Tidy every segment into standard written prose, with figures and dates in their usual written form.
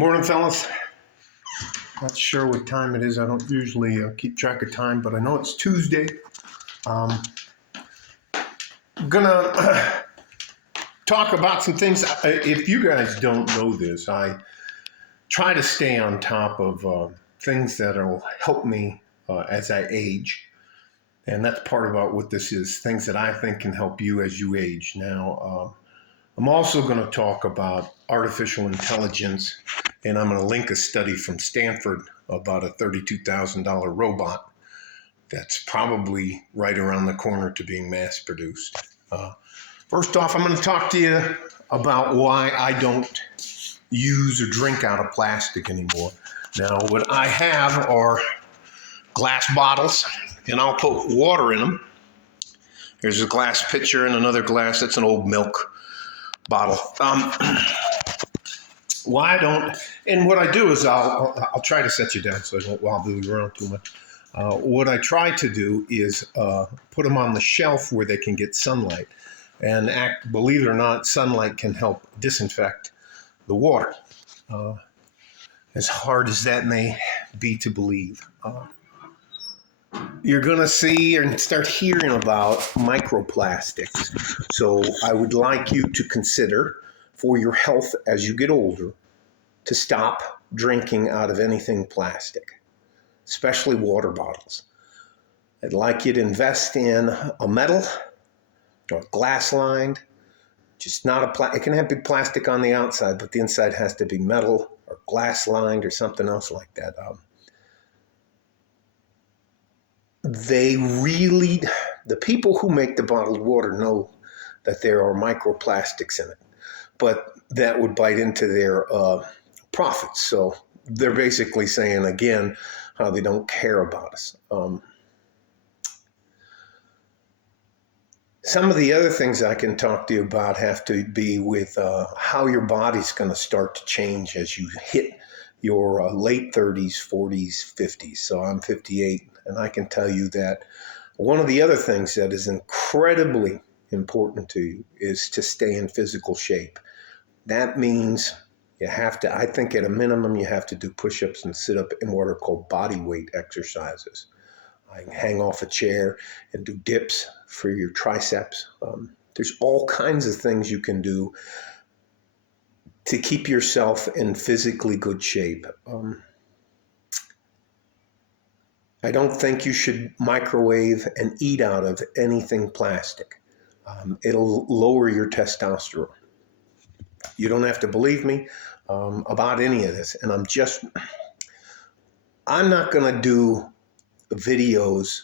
Morning, fellas. Not sure what time it is. I don't usually keep track of time, but I know it's Tuesday. Gonna talk about some things. If you guys don't know this, I try to stay on top of things that will help me as I age. And that's part about what this is, things that I think can help you as you age. Now, I'm also going to talk about artificial intelligence, and I'm going to link a study from Stanford about a $32,000 robot that's probably right around the corner to being mass produced. First off, I'm going to talk to you about why I don't use or drink out of plastic anymore. Now, what I have are glass bottles, and I'll put water in them. There's a glass pitcher and another glass. That's an old milk bottle. Why I don't, and what I do is I'll try to set you down so I don't wobble you around too much. What I try to do is put them on the shelf where they can get sunlight. And believe it or not, sunlight can help disinfect the water. As hard as that may be to believe. You're going to see and start hearing about microplastics. So I would like you to consider, for your health as you get older, to stop drinking out of anything plastic, especially water bottles. I'd like you to invest in a metal or glass lined, just not it can have big plastic on the outside, but the inside has to be metal or glass lined or something else like that. The people who make the bottled water know that there are microplastics in it, but that would bite into their profits. So they're basically saying, again, how they don't care about us. Some of the other things I can talk to you about have to be with how your body's going to start to change as you hit your late 30s, 40s, 50s. So I'm 58, and I can tell you that one of the other things that is incredibly important to you is to stay in physical shape. That means you have to, I think at a minimum, you have to do push-ups and sit up in what are called body weight exercises. I can hang off a chair and do dips for your triceps. There's all kinds of things you can do to keep yourself in physically good shape. I don't think you should microwave and eat out of anything plastic. It'll lower your testosterone. You don't have to believe me about any of this. And I'm not going to do videos,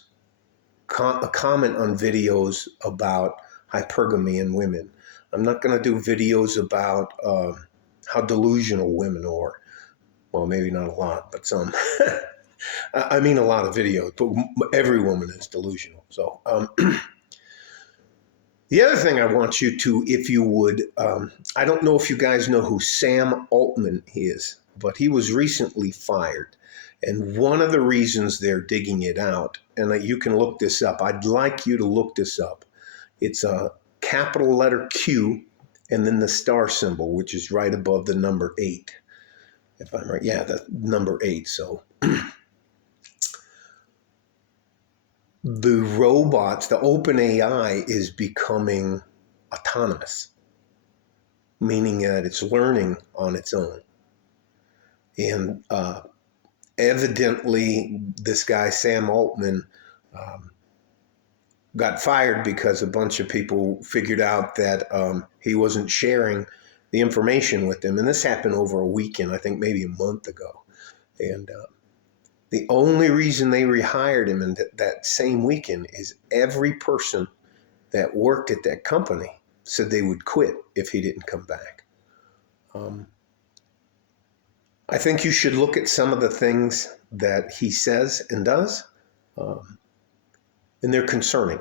comment on videos about hypergamy in women. I'm not going to do videos about how delusional women are. Well, maybe not a lot, but some. I mean a lot of videos, but every woman is delusional. So the other thing I want you to, if you would, I don't know if you guys know who Sam Altman is, but he was recently fired. And one of the reasons they're digging it out, and you can look this up, I'd like you to look this up. It's a capital letter Q and then the star symbol, which is right above the number 8. If I'm right, yeah, the number 8. So the robots, the OpenAI is becoming autonomous, meaning that it's learning on its own. And evidently, this guy, Sam Altman, got fired because a bunch of people figured out that he wasn't sharing the information with them. And this happened over a weekend, I think maybe a month ago. And the only reason they rehired him in that same weekend is every person that worked at that company said they would quit if he didn't come back. I think you should look at some of the things that he says and does, and they're concerning.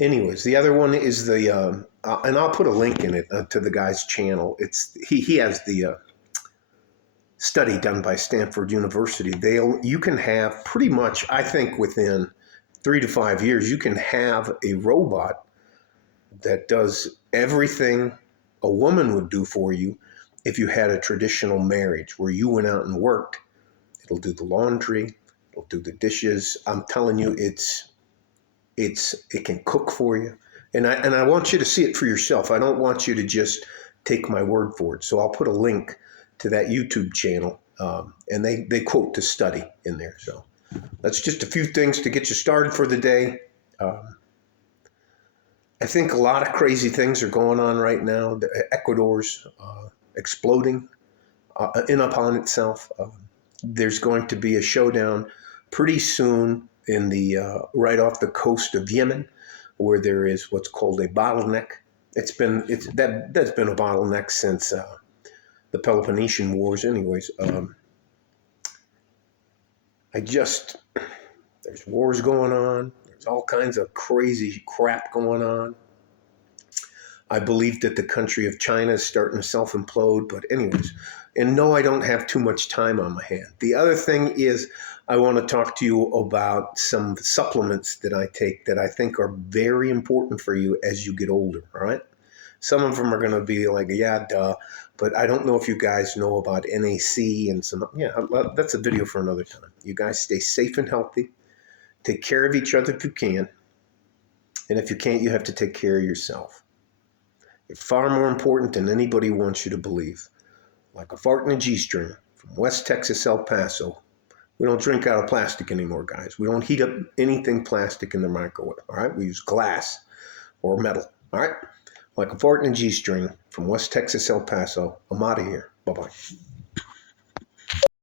Anyways, the other one is and I'll put a link in it to the guy's channel. He has the study done by Stanford University. You can have pretty much, I think within 3 to 5 years, you can have a robot that does everything a woman would do for you if you had a traditional marriage where you went out and worked. It'll do the laundry, it'll do the dishes. I'm telling you, it can cook for you. And I want you to see it for yourself. I don't want you to just take my word for it. So I'll put a link to that YouTube channel, and they quote the study in there. So that's just a few things to get you started for the day. I think a lot of crazy things are going on right now. Ecuador's exploding in upon itself. There's going to be a showdown pretty soon in the right off the coast of Yemen, where there is what's called a bottleneck. That's been a bottleneck since the Peloponnesian Wars, anyways. There's wars going on. There's all kinds of crazy crap going on. I believe that the country of China is starting to self-implode, but anyways, and no, I don't have too much time on my hand. The other thing is I want to talk to you about some supplements that I take that I think are very important for you as you get older, all right? Some of them are going to be like, yeah, duh, but I don't know if you guys know about NAC and some, yeah, that's a video for another time. You guys stay safe and healthy. Take care of each other if you can. And if you can't, you have to take care of yourself. You're far more important than anybody wants you to believe. Like a fart in a G-string from West Texas, El Paso. We don't drink out of plastic anymore, guys. We don't heat up anything plastic in the microwave, all right? We use glass or metal, all right? Like a fart in a G-string from West Texas, El Paso. I'm out of here. Bye-bye.